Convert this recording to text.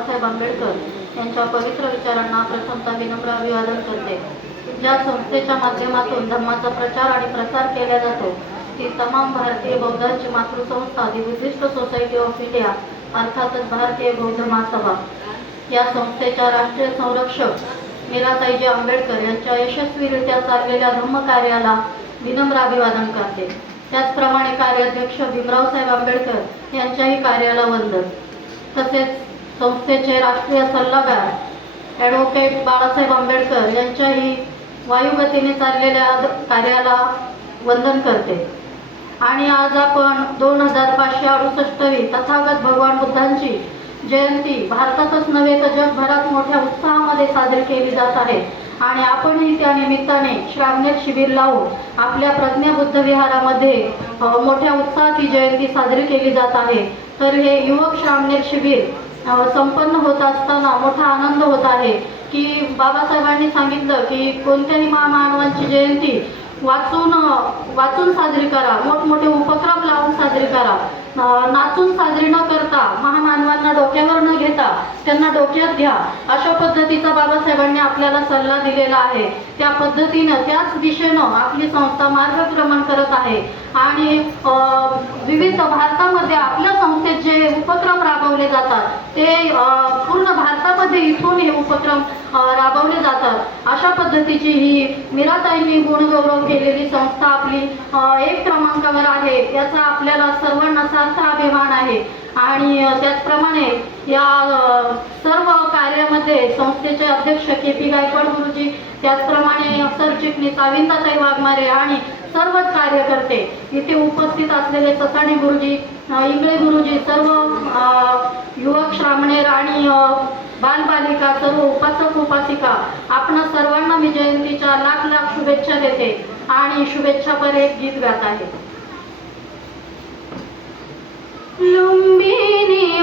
बाबासाहेब आंबेडकर यांच्या पवित्र विचारांना प्रथमतः विनम्र अभिवादन करते. ज्या संस्थेच्या माध्यमातून धम्माचा प्रचार आणि प्रसार केला जातो ती तमाम भारतीय बौद्धांची मातृसंस्था the Buddhist Society of India अर्थातच भारतीय बौद्ध महासभा या संस्थेच्या राष्ट्रीय संरक्षक मीराताईजी आंबेडकर यांच्या यशस्वीरित्या चाललेल्या धम्म कार्याला विनम्र अभिवादन करते. त्याचप्रमाणे कार्याध्यक्ष भीमरावसाहेब आंबेडकर यांच्याही कार्याला वंदन. तसेच संस्थेचे राष्ट्रीय सल्लागार ॲडव्होकेट बाळासाहेब आंबेडकर यांच्याही वायुगतीने चाललेल्या कार्याला वंदन करते. आणि आज आपण 2568वी तथागत भगवान बुद्धांची जयंती भारतातच नव्हे तर जगभरात मोठ्या उत्साहामध्ये साजरी केली जात आहे. आणि आपणही त्या निमित्ताने श्रावणेर शिबिर लावून आपल्या प्रज्ञाबुद्ध विहारामध्ये मोठ्या उत्साहात ही जयंती साजरी केली जात आहे. तर हे युवक श्रावणेर शिबिर संपन्न होत असताना मोठा आनंद होत आहे की बाबासाहेबांनी सांगितलं की कोणत्याही महामानवांची जयंती वाचून साजरी करा, मोठमोठे उपक्रम लावून साजरी करा, नाचून साजरी न करता महामानवांना डोक्यावर न घेता त्यांना डोक्यात घ्या, अशा पद्धतीचा बाबासाहेबांनी आपल्याला सल्ला दिलेला आहे. त्या पद्धतीनं त्याच दिशेनं आपली संस्था मार्गक्रमण करत आहे. आणि विविध भारतामध्ये आपल्या संस्थेत जे उपक्रम राबवले जातात ते पूर्ण भारतामध्ये इथून हे उपक्रम राबवले जातात. अशा पद्धतीची ही मीराताईंनी गुणगौरव केलेली संस्था आपली 1 क्रमांकावर आहे याचा आपल्याला सर्वांना सार्थ अभिमान आहे. आणि त्याचप्रमाणे या सर्व कार्यामध्ये संस्थेचे अध्यक्ष के.पी. गायकवाड गुरुजी, त्याचप्रमाणे सरचिटणीस अविंदाताई वाघमारे आणि सर्वच कार्यकर्ते इथे उपस्थित असलेले ससाणे गुरुजी, इंगळे गुरुजी, सर्व युवक श्रावणेर आणि बालबालिका, सर्व उपासक उपासिका, आपणा सर्वांना मी जयंतीच्या लाख लाख शुभेच्छा देते. आणि शुभेच्छापर एक गीत गात आहे. लुंबिनी